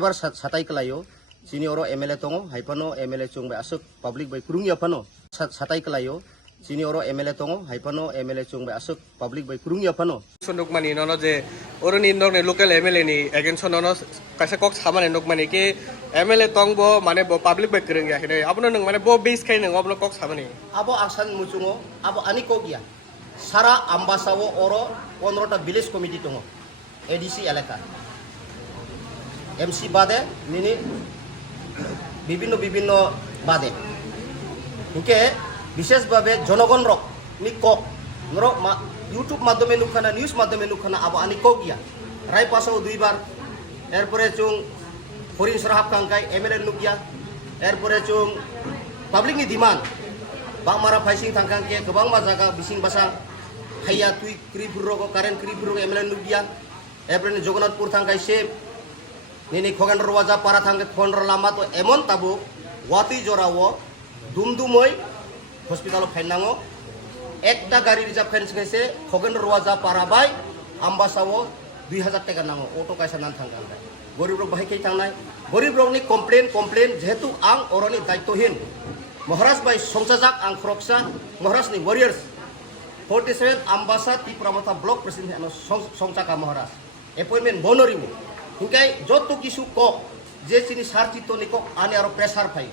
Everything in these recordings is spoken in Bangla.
Bar satai kelayo sini oro MLA tongo haipano MLA chung ba asuk public by kurungi apano satai kelayo sini oro MLA tongo haipano MLA chung ba asuk public by kurungi apano sonduk mani nono je oro ni nok ne local MLA ni against nono kaisa kok samane nok mani ke MLA tong bo mane bo public by kurungi akhine apno nang mane bo base kai nang apno kok samane abo asan muchungo abo ani kogia sara ambasawo oro 15টা village committee tongo ADC elaka MC বাদে নিনি বিভিন্ন বাদে ওকে বিশেষভাবে জনগণ রক নি কক নর ইউটিউব মাধ্যমে নুখানা নিউজ মাধ্যমে নুখানা আবো আনি কক গিয়া রায় পাশাও দুইবার এরপরে চুং হরিণ সরহাব কাঙ্কাই MLA নুকিয়া এরপরে চুং পাবলিক নি ডিমান্ড বাংমারা ফাইসিং থাঙ্কাঙ্কে গোবাং মা জায়গা বিসিং বাসা হাইয়া তুই ক্রিপুরগো কারেন্ট ক্রিপুরগো MLA নুকিয়া এরপরে জগন্নাথপুর থাঙ্কাই সে Nini khogan rawaja para thangke khondro lama to emon tabu wati jorawo dumdumoy hospital phainango ekta gari reserve fence ngese khogan rawaja para bai ambasawo 2000 টাকা nango auto kaisa nan thangkan gorib rok bahai kai tangnai gorib rok ni complain jehetu ang oroni daitohin Maharaj bai songsajak ang kroksa Maharaj ni warriors 47 ambasa ti pramata block president ano songsaka Maharaj appointment bonorimu Hingkai joto kisu kok je sini sarcito ni kok ani aro pressure pai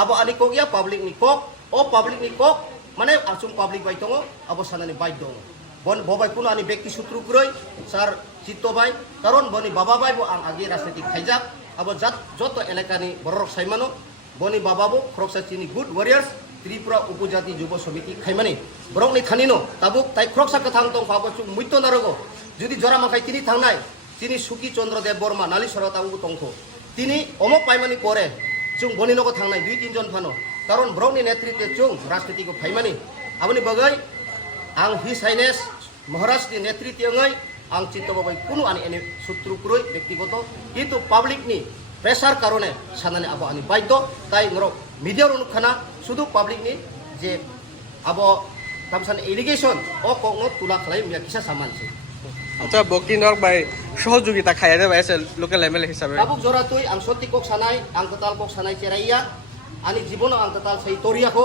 abo ani kok ya public ni kok o public ni kok mane asung public bai tongo abo sanani bai dong bon bobai kuno ani bekti sutru kuroi sar cito bai karon boni baba bai bo ang agi rasnetik khaijak abo joto elakani borok saimano boni baba bo kroksa chini good warriors Tripura Upujati Jubo Somiti Khaimani borok ni thanino tabuk tai kroksa kathang tong pabo chu muito narogo judi jora makai tini thangnai তিনি সুকি চন্দ্র দেব বর্মা নালি সরতাবু তংথ তিনি অমক পাইমানি পরে চুং বনিনগো থাংনাই 2-3 জন ফানো কারণ ব্রকনি নেতৃত্বে চুং রাজনীতিকে ফাইমানি আপনি বগাই আং হিস হাইনেস মহারাষ্ট্রনি নেতৃত্বে অঙ্গাই আং চিত্তবাবাই কোনো আনি এনে শত্রু কুরই ব্যক্তিগত কিন্তু পাবলিকনি প্রেসার কারণে সানানি আবো আনি বাধ্য তাই নরক মিডিয়ার অনুখানা শুধু পাবলিকনি যে আবো তামসান এলিগেশন ও কংনো তুলা খালাই মিয়া কিসা সামানছে আচ্ছা বকিনক বাই সহযোগিতা খাইয়া দেবা আছে লোকাল MLA হিসাবে Kabuk jora tuy ang soti kok sanay ang total kok sanay ceraiya ani jibono ang total say toriya ko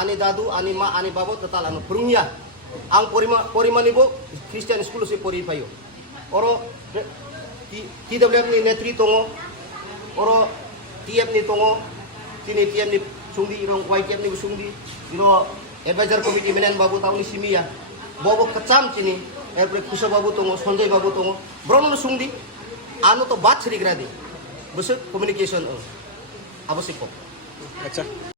ani dadu ani ma ani babo total ano prungya ang porimani bo Christian school si pori payo oro TWF ni netri tongo oro TF ni tongo tini TF ni sungdi irong YTF ni sungdi iro advisor committee menen babu tahu ni simia bobo kecam cini এরপরে কুশা বাবু তঙ্গ সঞ্জয় বাবু তঙ্গ ব্রহ্মণ সুংদি আনো তো বাদ ছিড়িগ্রাদি বসে কমিউনিকেশন আবশ্যক আচ্ছা